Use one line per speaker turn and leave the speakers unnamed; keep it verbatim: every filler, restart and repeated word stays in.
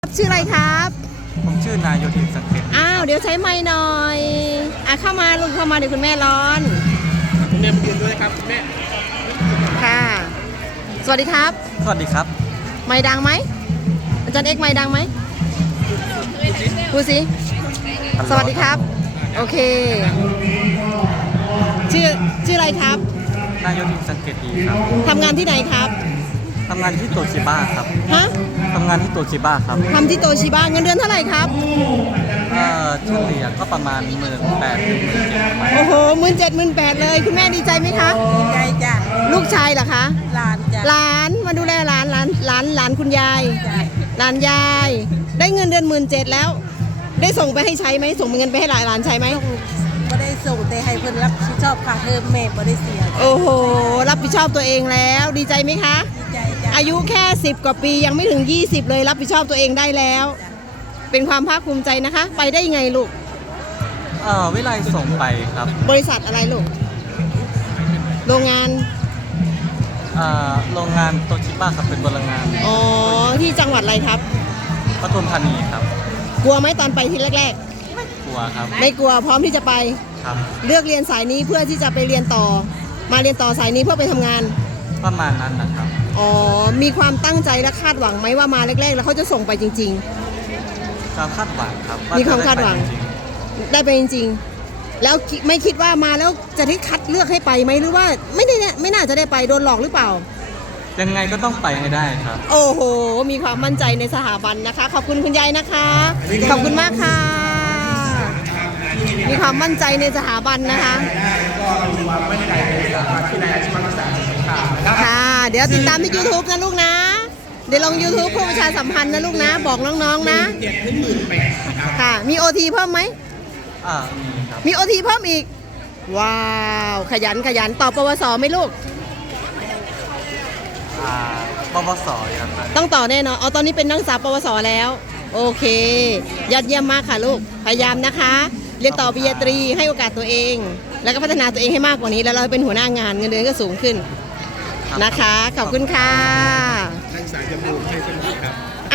ชื่ออะไรครับ
ผมชื่อนายโยธินสังเกต
อ้าวเดี๋ยวใช้ไม้หน่อยอ่ะเข้ามาลุงเข้ามาเดี๋ยวคุณแม่ร้อน
คุณแม่มายืนด้วยครับคุณแม่
ค่ะ สวัสดีครับ
สวัสดีครับ
ไม้ดังไหมอาจารย์เอ็กซ์ไม้ดังไหมพูดสิสวัสดีครับโอเค ชื่อชื่ออะไรครับ
นายโยธินสังเกตดีครับ
ทำงานที่ไหนครับ
ทำงานที่โตชิบ้าครับ
ฮะ
ทำงานที่โตชิบ้าครับ
ทำที่โตชิบะเงินเดือนเท่าไหร่ครับ
เอ่อเฉลี่ยก็ประมาณหมื่นแปดถึงหมื่นเจ็ดไป
โอ้โหหมื่นเจ็ดหมื่นแปดเลยคุณแม่ดีใจไหมคะ
ดีใจจ้ะ
ลูกชายเหรอคะ
หลานจ้ะ
หลานมาดูแลหลานหลานหลานหลานคุณยาย
จ้ะ
หลานยาย ได้เงินเดือนหมื่นเจ็ดแล้ว ได้ส่งไปให้ใช้ไหมส่งเงินไปให้หลานหลานใช้ไหม
ไม่ได้ส่งแต่ให้เพิ่นรับผิดชอบค่าเทอมแม่ไม่ได้เสีย
โอ้โหรับผิดชอบตัวเองแล้ว ดีใจไหมคะ
ดีใจจ้ะ
อายุแค่สิบกว่าปียังไม่ถึงยี่สิบเลยรับผิดชอบตัวเองได้แล้ว เป็นความภาคภูมิใจนะคะ ไปได้ยังไงลูก
เอ่อวิไลส่งไปครับ
บริษัทอะไรลูกโรงงาน
เอ่อโรงงานโตชิบ้าครับเป็นโรงงาน
อ๋อที่จังหวัดอะไรครับ
ปทุมธานีครับ
กลัวไหมตอนไปที่แรก
กลัวครับ
ๆ ไม่กลัวพร้อมที่จะไป
ครับ
เลือกเรียนสายนี้เพื่อที่จะไปเรียนต่อ มาเรียนต่อสายนี้เพื่อไปทำงาน
ประมาณนั้นนะครับ
อ๋อ มีความตั้งใจและคาดหวังไหมว่ามาแรกๆ แล้วเขาจะส่งไปจริง
ความคาดหวังครับ
มีความคาดหวัง
จะไไปจริง
ๆ ได้ไปจริงๆ แล้วคิดไม่คิดว่ามาแล้วจะได้คัดเลือกให้ไปไหมหรือว่าไม่ได้เนี่ยไม่น่าจะได้ไปโดนหลอกหรือเปล่า
ๆยังไงก็ต้องไปให้ได้ครับ
โอ้โห มีความมั่นใจในสถาบันนะคะ ขอบคุณคุณยายนะคะ ขอบคุณมากค่ะ มีความมั่นใจในสถาบันนะคะ ค่ะ เดี๋ยวติดตามที่ YouTube นะลูกนะ เดี๋ยวลง YouTube ผู้ประชาสัมพันธ์นะลูกนะ บอกน้องๆนะ ค่ะ มี โอ ที เพิ่มไหม
อ่ามีครับ
มี โอ ที เพิ่มอีก ว้าว ขยันขยันตอบปวสไหมลูก
อ่าปวสครับ
ต้องต่อแน่นอนเอาตอนนี้เป็นนักศึกษาปวสแล้ว โอเค ยอดเยี่ยมมากค่ะลูก พยายามนะคะ เรียนต่อปริญญาตรีให้โอกาสตัวเอง แล้วก็พัฒนาตัวเองให้มากกว่านี้ แล้วเราเป็นหัวหน้างานเงินเดือนก็สูงขึ้นนะคะ ขอบคุณค่ะ
นักศึกษาจำนวนให้สมุดครับ